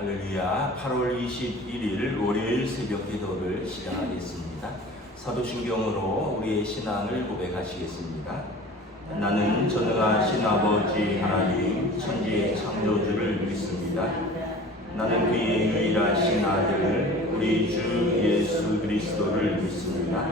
할렐루야. 8월 21일 월요일 새벽 기도를 시작하겠습니다. 사도신경으로 우리의 신앙을 고백하시겠습니다. 나는 전능하신 아버지 하나님 천지의 창조주를 믿습니다. 나는 그의 유일하신 아들 우리 주 예수 그리스도를 믿습니다.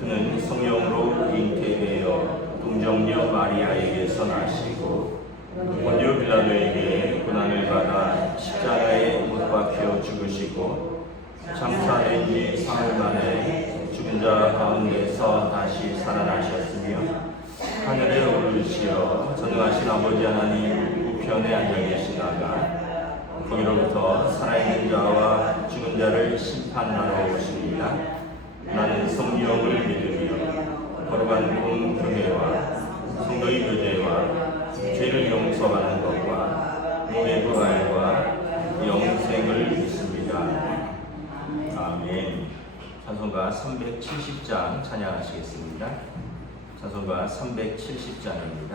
그는 성령으로 잉태되어 동정녀 마리아에게서 나시고 본디오 빌라도에게 고난을 받아 십자가에 못 박혀 죽으시고 장사된 지 사흘 만에 죽은 자 가운데서 다시 살아나셨으며 하늘에 오르시어 전능하신 아버지 하나님 우편에 앉아 계시다가 거기로부터 살아있는 자와 죽은 자를 심판하러 오십니다. 나는 성령을 믿으며 거룩한 공교회와 성도의 교제와 죄를 용서하는 것과 몸의 부활과 영생을 믿습니다. 아멘. 찬송가 370장 찬양하시겠습니다. 찬송가 370장입니다.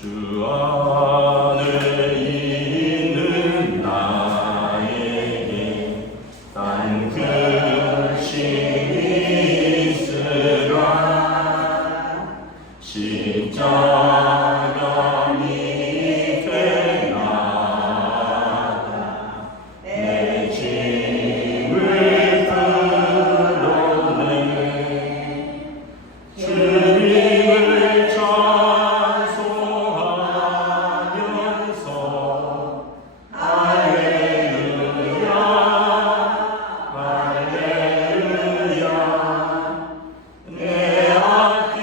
주 안에 있는 나에게 딴 근심이 있으라. 십자가 밑에 나가 내 짐을 풀어내 주님을 찬송하면서 할렐루야 할렐루야 내 앞길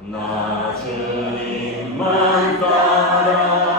나 주님만 따라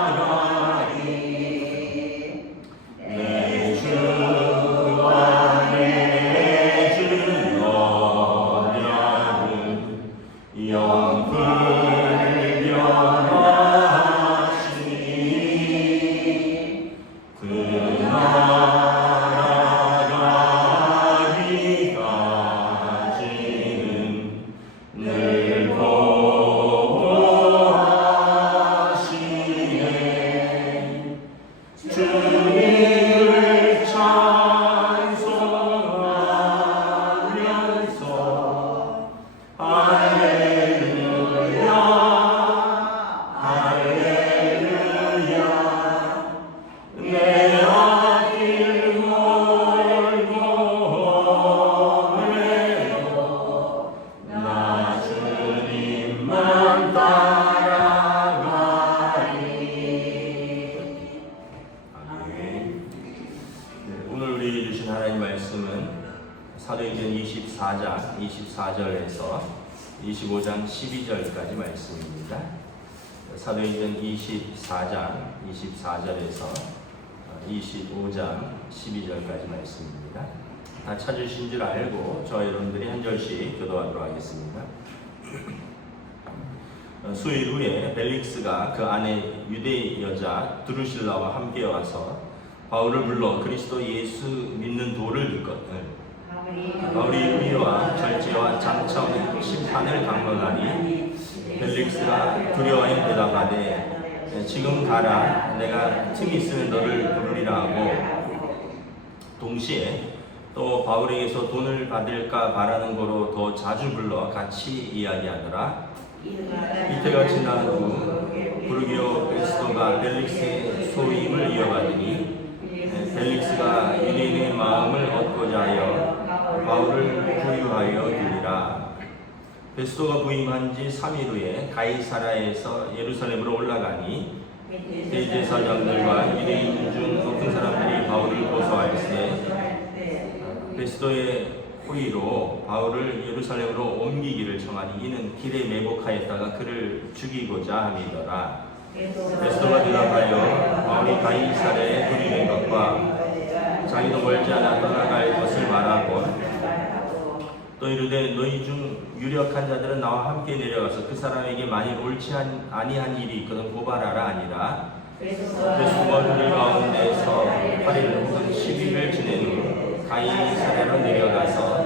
사도행전 24장 24절에서 25장 12절까지 말씀입니다. 사도행전 24장 24절에서 25장 12절까지 말씀입니다. 다 찾으신 줄 알고 저와 여러분들이 한 절씩 교도하도록 하겠습니다. 수일 후에 벨릭스가 그 아내 유대 여자 드루실라와 함께 와서 바울을 불러 그리스도 예수 믿는 도를 듣거늘 바울이 의와 절제와 장차오는 심판을 강론하니 벨릭스가 두려워하여 대답하되 지금 가라 내가 틈이 있으면 너를 부르리라 하고 동시에 또 바울에게서 돈을 받을까 바라는 거로 더 자주 불러 같이 이야기하더라. 이때가 지난 후 부르기오 베스토가 벨릭스의 소임을 이어가더니 벨릭스가 유대인의 마음을 얻고자 하여 바울을 부유하여 주리라. 베스토가 부임한 지 3일 후에 가이사라에서 예루살렘으로 올라가니 대제사장들과 유대인 중 높은 사람들이 바울을 고소할세 베스토의 호의로 바울을 예루살렘으로 옮기기를 청하니 이는 길에 매복하였다가 그를 죽이고자 함이더라. 베스토가 대답하여 바울이 가이사라에 부리는 것과 자기도 멀지 않아 떠나갈 것을 말하고 또 이르되 너희 중 유력한 자들은 나와 함께 내려가서 그 사람에게 만일 옳지 아니한 일이 있거든 고발하라 아니라 베스토가 그들 가운데서 8일 혹은 10일을 지낸 후 가이사랴로 내려가서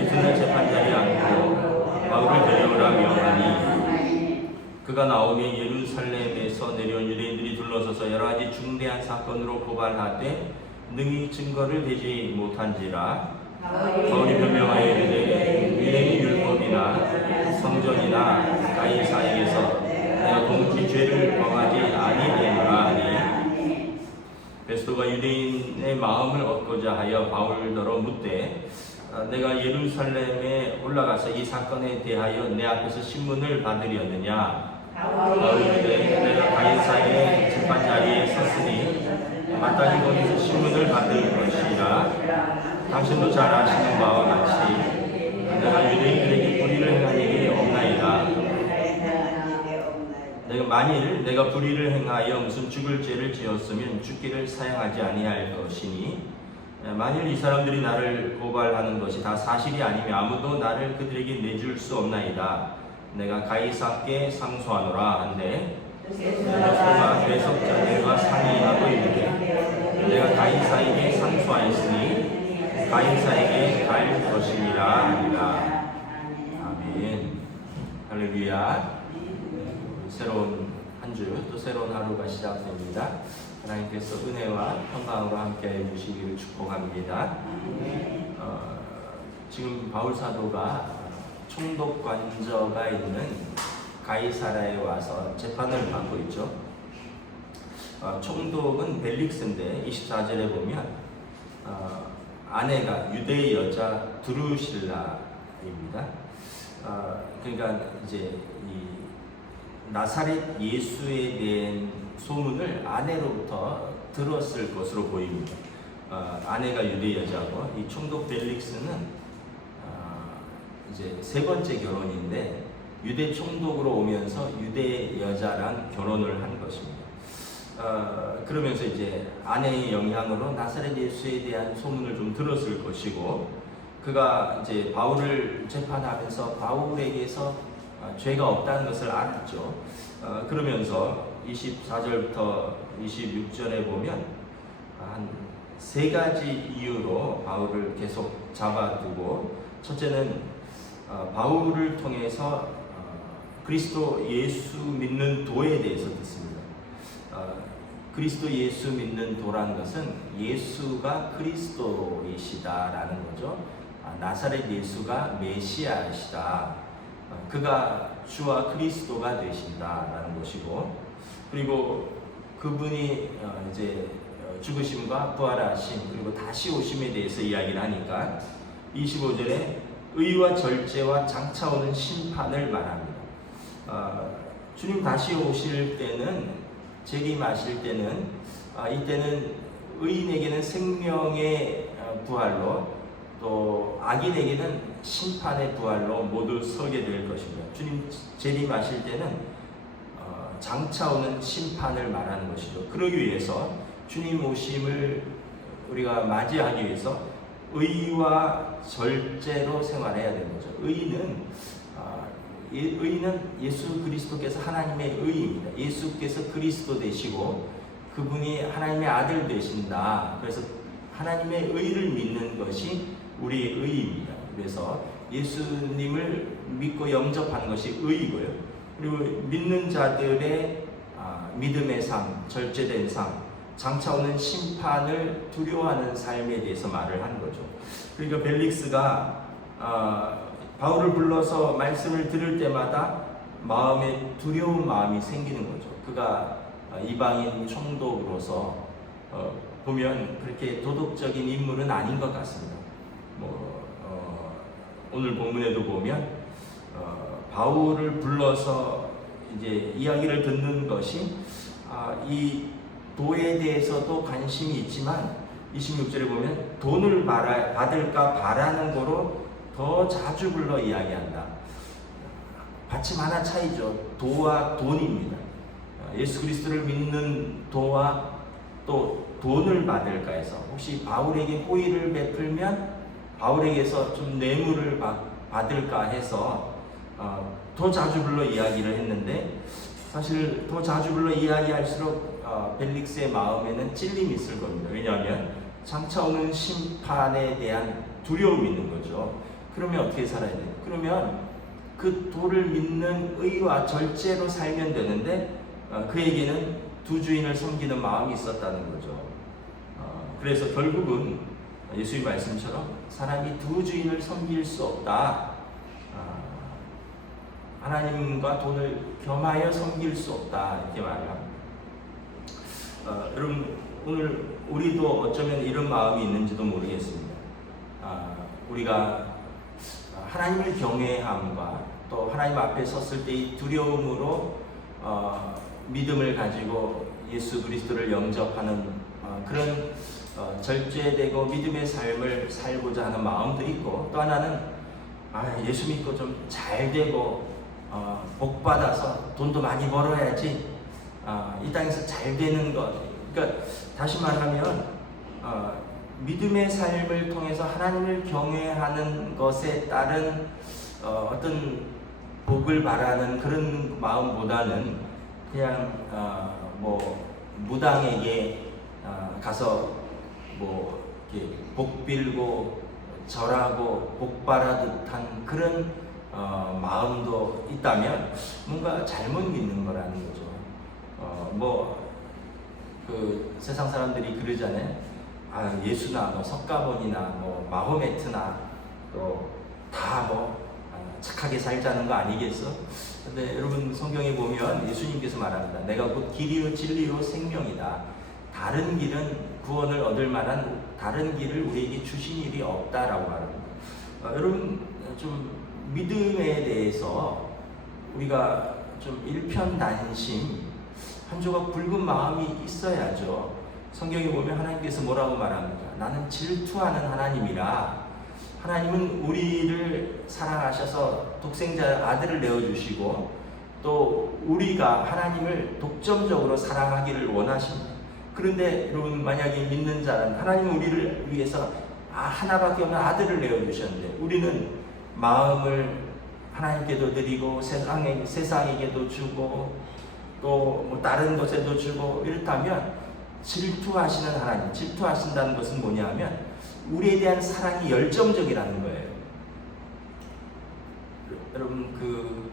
이튿날 재판자리 앉고 바울을 데려오라 명하니 그가 나오면 예루살렘에서 내려온 유대인들이 둘러서서 여러 가지 중대한 사건으로 고발하되 능히 증거를 대지 못한지라 바울이 변명하여 이르되 유대인 율법이나 성전이나 가이사에게서 내가 동시 죄를 범하지 아니하노라 하니 베스토가 유대인의 마음을 얻고자 하여 바울더러 묻되 내가 예루살렘에 올라가서 이 사건에 대하여 내 앞에서 신문을 받으려느냐 바울이 이르되 내가 가이사의 재판자리에 섰으니 마땅히 거기서 신문을 받을 것이라 당신도 잘 아시는 바와 같이 내가 유대인들에게 불의를 행한 일이 없나이다. 만일 내가 불의를 행하여 무슨 죽을 죄를 지었으면 죽기를 사양하지 아니할 것이니 만일 이 사람들이 나를 고발하는 것이 다 사실이 아니면 아무도 나를 그들에게 내줄 수 없나이다. 내가 가이사께 상소하노라 한데 베스토가 배석자들과 상의하고 이르되 내가 가이사에게 상소하였으니 가이사에게 갈 것이니라 하니라. 아멘. 할렐루야. 새로운 한 주 또 새로운 하루가 시작됩니다. 하나님께서 은혜와 평강으로 함께해 주시기를 축복합니다. 지금 바울 사도가 총독 관저가 있는 가이사라에 와서 재판을 받고 있죠. 총독은 벨릭스인데 24절에 보면 아내가 유대 여자 드루실라입니다. 그러니까 이제 이 나사렛 예수에 대한 소문을 아내로부터 들었을 것으로 보입니다. 아내가 유대 여자고 이 총독 벨릭스는 이제 세 번째 결혼인데 유대 총독으로 오면서 유대 여자랑 결혼을 한 것입니다. 그러면서 이제 아내의 영향으로 나사렛 예수에 대한 소문을 좀 들었을 것이고 그가 이제 바울을 재판하면서 바울에게서 죄가 없다는 것을 알았죠. 그러면서 24절부터 26절에 보면 한 세 가지 이유로 바울을 계속 잡아두고 첫째는 바울을 통해서 그리스도 예수 믿는 도에 대해서 듣습니다. 그리스도 예수 믿는 도라는 것은 예수가 그리스도이시다라는 거죠. 나사렛 예수가 메시아이시다. 그가 주와 그리스도가 되신다라는 것이고 그리고 그분이 이제 죽으심과 부활하심 그리고 다시 오심에 대해서 이야기를 하니까 25절에 의와 절제와 장차 오는 심판을 말합니다. 주님 다시 오실 때는 재림하실 때는 이때는 의인에게는 생명의 부활로 또 악인에게는 심판의 부활로 모두 서게 될 것입니다. 주님 재림하실 때는 장차 오는 심판을 말하는 것이죠. 그러기 위해서 주님 오심을 우리가 맞이하기 위해서 의와 절제로 생활해야 되는 거죠. 의는 예수 그리스도께서 하나님의 의입니다. 예수께서 그리스도 되시고 그분이 하나님의 아들 되신다. 그래서 하나님의 의를 믿는 것이 우리의 의입니다. 그래서 예수님을 믿고 영접하는 것이 의이고요. 그리고 믿는 자들의 믿음의 삶, 절제된 삶, 장차 오는 심판을 두려워하는 삶에 대해서 말을 하는 거죠. 그러니까 벨릭스가 바울을 불러서 말씀을 들을 때마다 마음에 두려운 마음이 생기는 거죠. 그가 이방인 총독으로서 보면 그렇게 도덕적인 인물은 아닌 것 같습니다. 오늘 본문에도 보면 바울을 불러서 이제 이야기를 듣는 것이 이 도에 대해서도 관심이 있지만 26절에 보면 돈을 받을까 바라는 거로 더 자주 불러 이야기한다. 받침 하나 차이죠. 도와 돈입니다. 예수 그리스도를 믿는 도와 또 돈을 받을까 해서 혹시 바울에게 호의를 베풀면 바울에게서 좀 뇌물을 받을까 해서 더 자주 불러 이야기를 했는데 사실 더 자주 불러 이야기할수록 벨릭스의 마음에는 찔림이 있을 겁니다. 왜냐하면 장차 오는 심판에 대한 두려움이 있는 거죠. 그러면 어떻게 살아야 돼요? 그러면 그 도를 믿는 의와 절제로 살면 되는데 그에게는 두 주인을 섬기는 마음이 있었다는 거죠. 그래서 결국은 예수의 말씀처럼 사람이 두 주인을 섬길 수 없다. 하나님과 돈을 겸하여 섬길 수 없다. 이렇게 말을 합니다. 여러분 오늘 우리도 어쩌면 이런 마음이 있는지도 모르겠습니다. 우리가 하나님을 경외함과 또 하나님 앞에 섰을 때의 두려움으로 믿음을 가지고 예수 그리스도를 영접하는 그런 절제되고 믿음의 삶을 살고자 하는 마음도 있고 또 하나는 예수 믿고 좀 잘 되고 복 받아서 돈도 많이 벌어야지 이 땅에서 잘 되는 것. 그러니까 다시 말하면 믿음의 삶을 통해서 하나님을 경외하는 것에 따른 어떤 복을 바라는 그런 마음보다는 그냥 무당에게 가서 이렇게 복 빌고 절하고 복 바라듯한 그런 마음도 있다면 뭔가 잘못 믿는 거라는 거죠. 그 세상 사람들이 그러잖아요. 예수나 석가모니나 마호메트나 다 착하게 살자는 거 아니겠어? 근데 여러분 성경에 보면 예수님께서 말합니다. 내가 곧 길이요 진리요 생명이다. 다른 길은 구원을 얻을 만한 다른 길을 우리에게 주신 일이 없다라고 말합니다. 여러분 좀 믿음에 대해서 우리가 좀 일편단심 한 조각 붉은 마음이 있어야죠. 성경에 보면 하나님께서 뭐라고 말합니까? 나는 질투하는 하나님이라. 하나님은 우리를 사랑하셔서 독생자 아들을 내어주시고 또 우리가 하나님을 독점적으로 사랑하기를 원하십니다. 그런데 여러분 만약에 믿는 자는 하나님은 우리를 위해서 하나밖에 없는 아들을 내어주셨는데 우리는 마음을 하나님께도 드리고 세상에게도 주고 또 다른 것에도 주고 이렇다면 질투하시는 하나님, 질투하신다는 것은 뭐냐면 우리에 대한 사랑이 열정적이라는 거예요. 여러분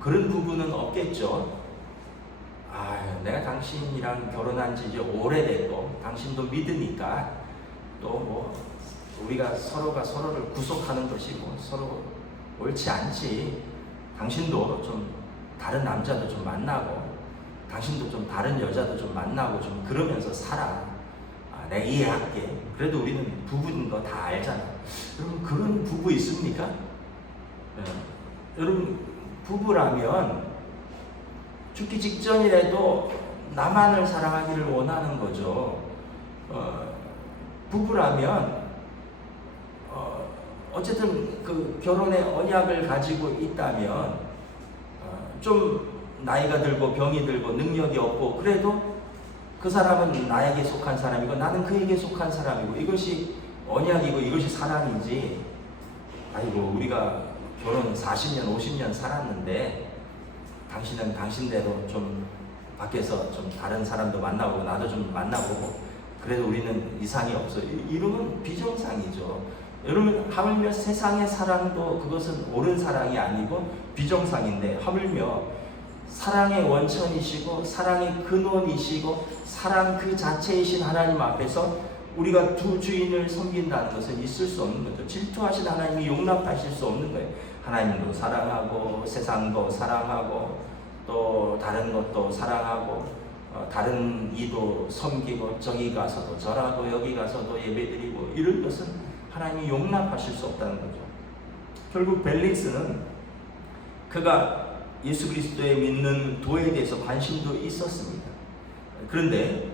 그런 부분은 없겠죠. 내가 당신이랑 결혼한 지 이제 오래됐고 당신도 믿으니까 또 우리가 서로가 서로를 구속하는 것이 서로 옳지 않지. 당신도 좀 다른 남자도 좀 만나고 당신도 좀 다른 여자도 좀 만나고 좀 그러면서 살아. 내가 이해할게. 그래도 우리는 부부인 거 다 알잖아. 여러분 그런 부부 있습니까? 여러분 부부라면 죽기 직전이라도 나만을 사랑하기를 원하는 거죠. 부부라면 어쨌든 그 결혼의 언약을 가지고 있다면 좀 나이가 들고 병이 들고 능력이 없고 그래도 그 사람은 나에게 속한 사람이고 나는 그에게 속한 사람이고 이것이 언약이고 이것이 사랑이지. 아이고 우리가 결혼 40년 50년 살았는데 당신은 당신대로 좀 밖에서 좀 다른 사람도 만나보고 나도 좀 만나보고 그래도 우리는 이상이 없어. 이러면 비정상이죠. 여러분 하물며 세상의 사랑도 그것은 옳은 사랑이 아니고 비정상인데 하물며 사랑의 원천이시고 사랑의 근원이시고 사랑 그 자체이신 하나님 앞에서 우리가 두 주인을 섬긴다는 것은 있을 수 없는 거죠. 질투하신 하나님이 용납하실 수 없는 거예요. 하나님도 사랑하고 세상도 사랑하고 또 다른 것도 사랑하고 다른 이도 섬기고 저기 가서도 절하고 여기 가서도 예배드리고 이런 것은 하나님이 용납하실 수 없다는 거죠. 결국 벨릭스는 그가 예수 그리스도에 믿는 도에 대해서 관심도 있었습니다. 그런데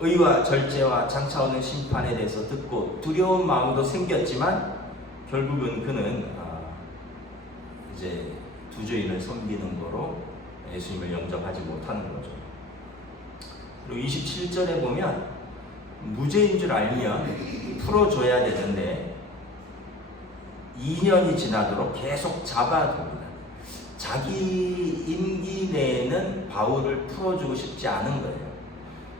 의와 절제와 장차 오는 심판에 대해서 듣고 두려운 마음도 생겼지만 결국은 그는 이제 두 주인을 섬기는 거로 예수님을 영접하지 못하는 거죠. 그리고 27절에 보면 무죄인 줄 알면 풀어줘야 되는데 2년이 지나도록 계속 잡아둡니다. 자기 임기 내에는 바울을 풀어주고 싶지 않은 거예요.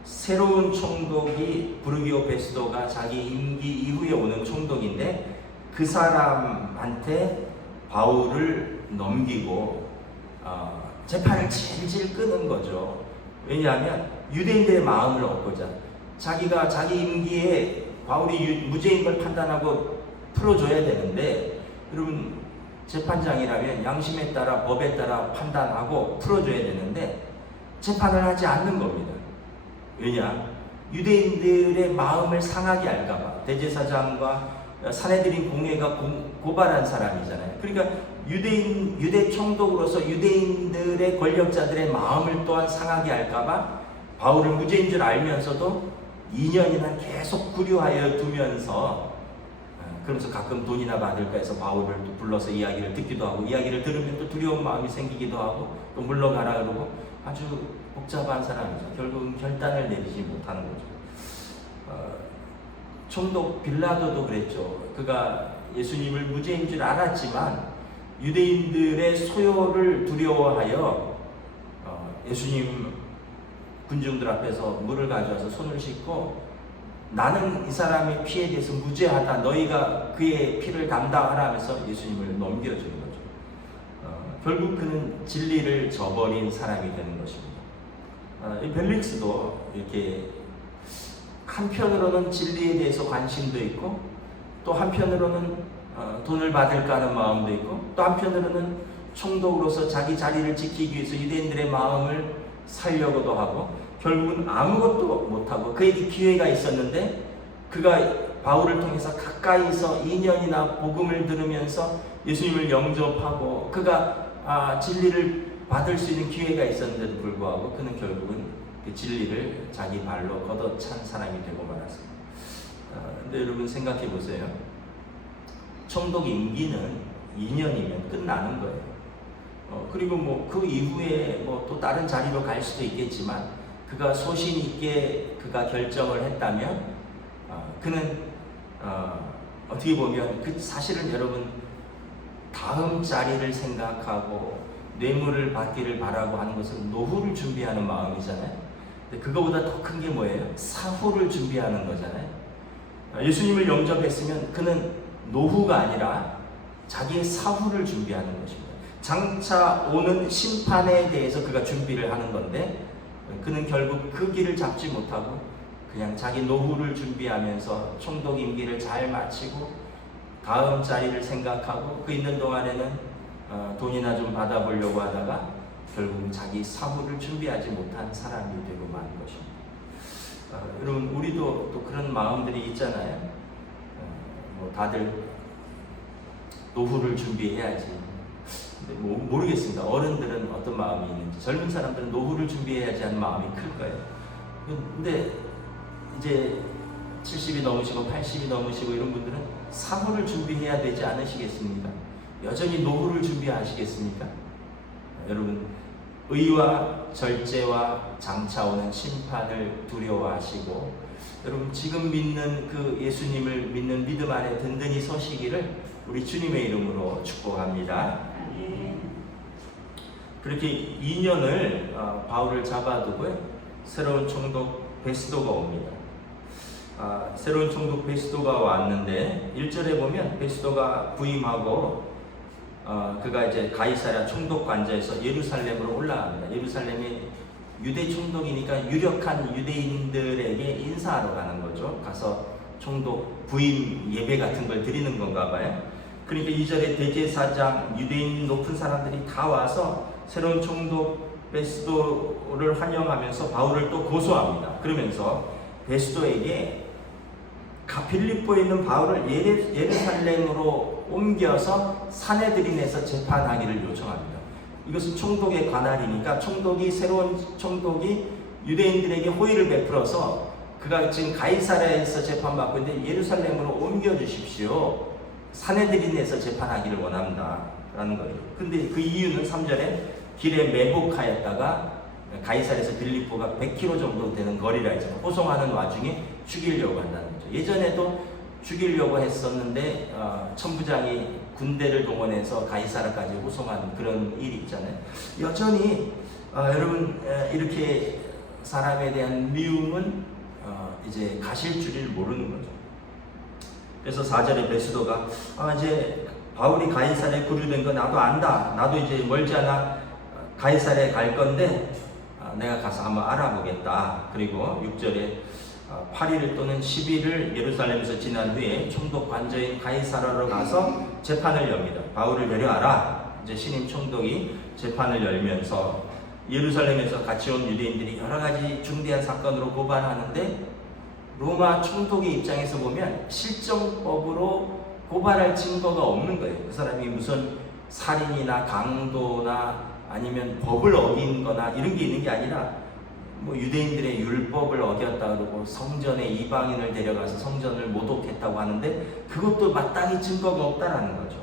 새로운 총독이 브루기오 베스도가 자기 임기 이후에 오는 총독인데 그 사람한테 바울을 넘기고 재판을 질질 끄는 거죠. 왜냐하면 유대인들의 마음을 얻고자 자기가 자기 임기에 바울이 무죄인 걸 판단하고 풀어줘야 되는데 여러분 재판장이라면 양심에 따라 법에 따라 판단하고 풀어줘야 되는데 재판을 하지 않는 겁니다. 왜냐? 유대인들의 마음을 상하게 할까봐. 대제사장과 사내들인 공회가 고발한 사람이잖아요. 그러니까 유대 총독으로서 유대인들의 권력자들의 마음을 또한 상하게 할까봐 바울을 무죄인 줄 알면서도 2년이나 계속 구류하여 두면서 그러면서 가끔 돈이나 받을까 해서 바울을 또 불러서 이야기를 듣기도 하고 이야기를 들으면 또 두려운 마음이 생기기도 하고 또 물러가라 그러고 아주 복잡한 사람이죠. 결국은 결단을 내리지 못하는 거죠. 총독 빌라도도 그랬죠. 그가 예수님을 무죄인 줄 알았지만 유대인들의 소요를 두려워하여 예수님 군중들 앞에서 물을 가져와서 손을 씻고 나는 이 사람의 피에 대해서 무죄하다. 너희가 그의 피를 담당하라 하면서 예수님을 넘겨주는 거죠. 결국 그는 진리를 저버린 사람이 되는 것입니다. 이 벨릭스도 이렇게 한편으로는 진리에 대해서 관심도 있고 또 한편으로는 돈을 받을까 하는 마음도 있고 또 한편으로는 총독으로서 자기 자리를 지키기 위해서 유대인들의 마음을 살려고도 하고 결국은 아무것도 못하고 그에게 기회가 있었는데 그가 바울을 통해서 가까이서 2년이나 복음을 들으면서 예수님을 영접하고 그가 진리를 받을 수 있는 기회가 있었는데도 불구하고 그는 결국은 그 진리를 자기 발로 걷어찬 사람이 되고 말았습니다. 근데 여러분 생각해 보세요. 총독 임기는 2년이면 끝나는 거예요. 그리고 뭐 그 이후에 뭐 또 다른 자리로 갈 수도 있겠지만 그가 소신 있게 그가 결정을 했다면 그는 어떻게 보면 그 사실은 여러분 다음 자리를 생각하고 뇌물을 받기를 바라고 하는 것은 노후를 준비하는 마음이잖아요. 근데 그거보다 더 큰 게 뭐예요? 사후를 준비하는 거잖아요. 예수님을 영접했으면 그는 노후가 아니라 자기의 사후를 준비하는 것입니다. 장차 오는 심판에 대해서 그가 준비를 하는 건데 그는 결국 그 길을 잡지 못하고 그냥 자기 노후를 준비하면서 총독 임기를 잘 마치고 다음 자리를 생각하고 그 있는 동안에는 돈이나 좀 받아보려고 하다가 결국 자기 사후를 준비하지 못한 사람이 되고 마는 것입니다. 여러분 우리도 또 그런 마음들이 있잖아요. 뭐 다들 노후를 준비해야지. 근데 뭐 모르겠습니다. 어른들은 어떤 마음이 있는지 젊은 사람들은 노후를 준비해야지 하는 마음이 클 거예요. 근데 이제 70이 넘으시고 80이 넘으시고 이런 분들은 사후를 준비해야 되지 않으시겠습니까? 여전히 노후를 준비하시겠습니까? 여러분, 의와 절제와 장차 오는 심판을 두려워하시고 여러분 지금 믿는 그 예수님을 믿는 믿음 안에 든든히 서시기를 우리 주님의 이름으로 축복합니다. 그렇게 2년을 바울을 잡아두고 새로운 총독 베스도가 옵니다. 새로운 총독 베스도가 왔는데 1절에 보면 베스도가 부임하고 그가 이제 가이사랴 총독 관저에서 예루살렘으로 올라갑니다. 예루살렘이 유대 총독이니까 유력한 유대인들에게 인사하러 가는 거죠. 가서 총독 부임 예배 같은 걸 드리는 건가 봐요. 그러니까 2절에 대제사장, 유대인 높은 사람들이 다 와서 새로운 총독 베스도를 환영하면서 바울을 또 고소합니다. 그러면서 베스도에게 빌립보에 있는 바울을 예루살렘으로 옮겨서 사내들인에서 재판하기를 요청합니다. 이것은 총독의 관할이니까 새로운 총독이 유대인들에게 호의를 베풀어서 그가 지금 가이사랴에서 재판받고 있는데 예루살렘으로 옮겨주십시오. 사내들인에서 재판하기를 원합니다. 라는 거예요. 근데 그 이유는 3절에 길에 매복하였다가 가이사랴에서 빌립보가 100km 정도 되는 거리라 했잖아요. 호송하는 와중에 죽이려고 한다는 거죠. 예전에도 죽이려고 했었는데 천부장이 군대를 동원해서 가이사랴까지 호송한 그런 일이 있잖아요. 여전히 여러분 이렇게 사람에 대한 미움은 이제 가실 줄을 모르는 거죠. 그래서 4절에 베스도가 이제 바울이 가이사랴에 구류된 거 나도 안다. 나도 이제 멀지 않아 가이사랴에 갈 건데 내가 가서 한번 알아보겠다. 그리고 6절에 8일 또는 10일을 예루살렘에서 지난 후에 총독 관저인 가이사랴로 가서 재판을 엽니다. 바울을 데려와라. 이제 신임 총독이 재판을 열면서 예루살렘에서 같이 온 유대인들이 여러 가지 중대한 사건으로 고발하는데 로마 총독의 입장에서 보면 실정법으로 고발할 증거가 없는 거예요. 그 사람이 무슨 살인이나 강도나 아니면 법을 어긴 거나 이런 게 있는 게 아니라 뭐 유대인들의 율법을 어겼다 그러고 성전에 이방인을 데려가서 성전을 모독했다고 하는데 그것도 마땅히 증거가 없다라는 거죠.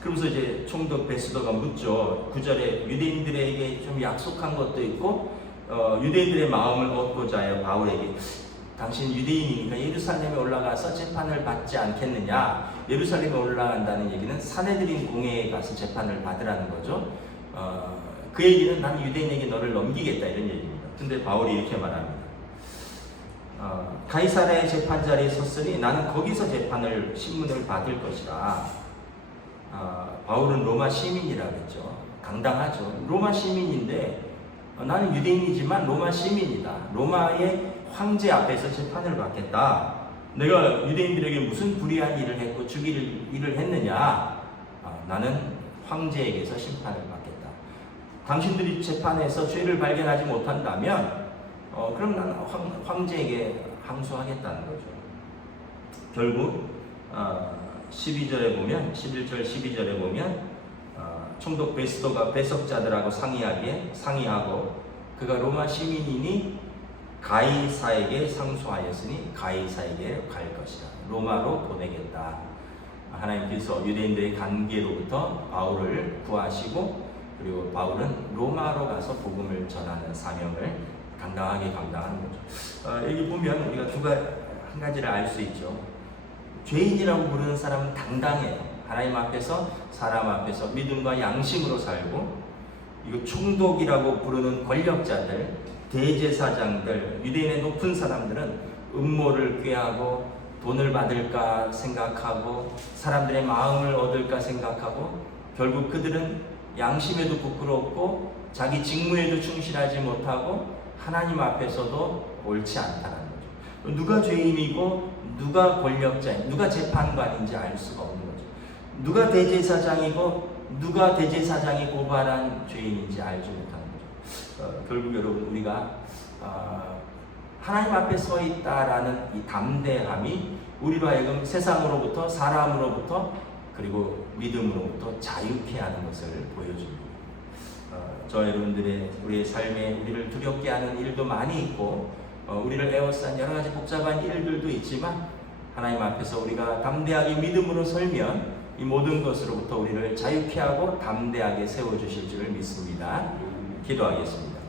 그러면서 이제 총독 베스도가 묻죠. 9절에 유대인들에게 좀 약속한 것도 있고 유대인들의 마음을 얻고자 하여 바울에게 당신 유대인이니까 예루살렘에 올라가서 재판을 받지 않겠느냐. 예루살렘에 올라간다는 얘기는 사내들인 공회에 가서 재판을 받으라는 거죠. 그 얘기는 난 유대인에게 너를 넘기겠다 이런 얘기입니다. 근데 바울이 이렇게 말합니다. 가이사랴의 재판 자리에 섰으니 나는 거기서 재판을 신문을 받을 것이다. 바울은 로마 시민이라고 했죠. 당당하죠. 로마 시민인데 나는 유대인이지만 로마 시민이다. 로마의 황제 앞에서 재판을 받겠다. 내가 유대인들에게 무슨 불의한 일을 했고 죽일 일을 했느냐. 나는 황제에게서 심판을 받겠다. 당신들이 재판에서 죄를 발견하지 못한다면 그럼 나는 황제에게 항소하겠다는 거죠. 결국 12절에 보면 11절 12절에 보면 총독 베스도가 배석자들하고 상의하고 그가 로마 시민이니 가이사에게 상소하였으니 가이사에게 갈 것이다. 로마로 보내겠다. 하나님께서 유대인들의 관계로부터 바울을 구하시고 그리고 바울은 로마로 가서 복음을 전하는 사명을 당당하게 감당하는 거죠. 여기 보면 우리가 한 가지를 알 수 있죠. 죄인이라고 부르는 사람은 당당해요. 하나님 앞에서 사람 앞에서 믿음과 양심으로 살고 이거 총독이라고 부르는 권력자들, 대제사장들, 유대인의 높은 사람들은 음모를 꾀하고 돈을 받을까 생각하고 사람들의 마음을 얻을까 생각하고 결국 그들은 양심에도 부끄럽고 자기 직무에도 충실하지 못하고 하나님 앞에서도 옳지 않다는 거죠. 누가 죄인이고 누가 권력자인지 누가 재판관인지 알 수가 없는 거죠. 누가 대제사장이고 누가 대제사장이 고발한 죄인인지 알지 못하는 거죠. 결국 여러분 우리가 하나님 앞에 서 있다라는 이 담대함이 우리로 하여금 세상으로부터 사람으로부터 그리고 믿음으로부터 자유케 하는 것을 보여줍니다. 저 여러분들의 우리의 삶에 우리를 두렵게 하는 일도 많이 있고 우리를 에워싼 여러 가지 복잡한 일들도 있지만 하나님 앞에서 우리가 담대하게 믿음으로 설면 이 모든 것으로부터 우리를 자유케 하고 담대하게 세워주실 줄을 믿습니다. 기도하겠습니다.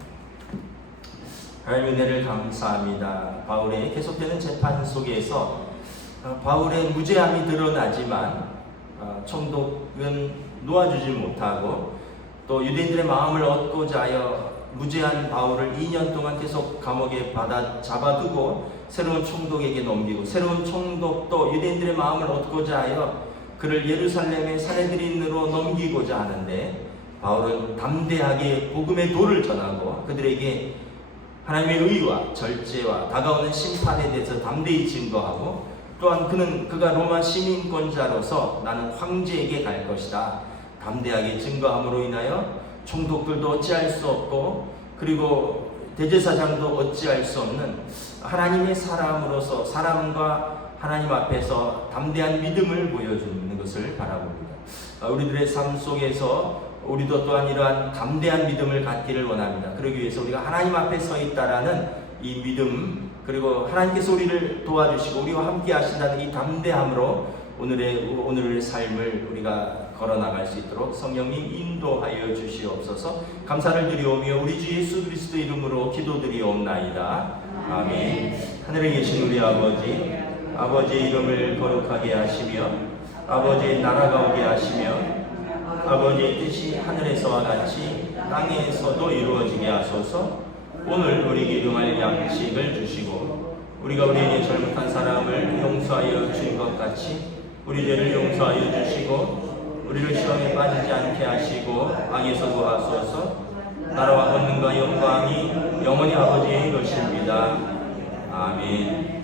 하나님 은혜를 감사합니다. 바울의 계속되는 재판 속에서 바울의 무죄함이 드러나지만 총독은 놓아주지 못하고 또 유대인들의 마음을 얻고자 하여 무죄한 바울을 2년 동안 계속 감옥에 잡아두고 새로운 총독에게 넘기고 새로운 총독도 유대인들의 마음을 얻고자 하여 그를 예루살렘의 산헤드린으로 넘기고자 하는데 바울은 담대하게 복음의 도를 전하고 그들에게 하나님의 의와 절제와 다가오는 심판에 대해서 담대히 증거하고 또한 그가 로마 시민권자로서 나는 황제에게 갈 것이다 담대하게 증거함으로 인하여 총독들도 어찌할 수 없고 그리고 대제사장도 어찌할 수 없는 하나님의 사람으로서 사람과 하나님 앞에서 담대한 믿음을 보여주는 것을 바라봅니다. 우리들의 삶 속에서 우리도 또한 이러한 담대한 믿음을 갖기를 원합니다. 그러기 위해서 우리가 하나님 앞에 서 있다라는 이 믿음 그리고 하나님께서 우리를 도와주시고 우리와 함께 하신다는 이 담대함으로 오늘의 삶을 우리가 걸어나갈 수 있도록 성령님 인도하여 주시옵소서. 감사를 드리오며 우리 주 예수 그리스도 이름으로 기도드리옵나이다. 아멘. 하늘에 계신 우리 아버지의 이름을 거룩하게 하시며 아버지의 나라가 오게 하시며 아버지의 뜻이 하늘에서와 같이 땅에서도 이루어지게 하소서. 오늘 우리에게 일용할 양식을 주시고 우리가 우리에게 잘못한 사람을 용서하여 준 것 같이 우리 죄를 용서하여 주시고 우리를 시험에 빠지지 않게 하시고 악에서 구하소서. 나라와 권능과 영광이 영원히 아버지의 것입니다. 아멘.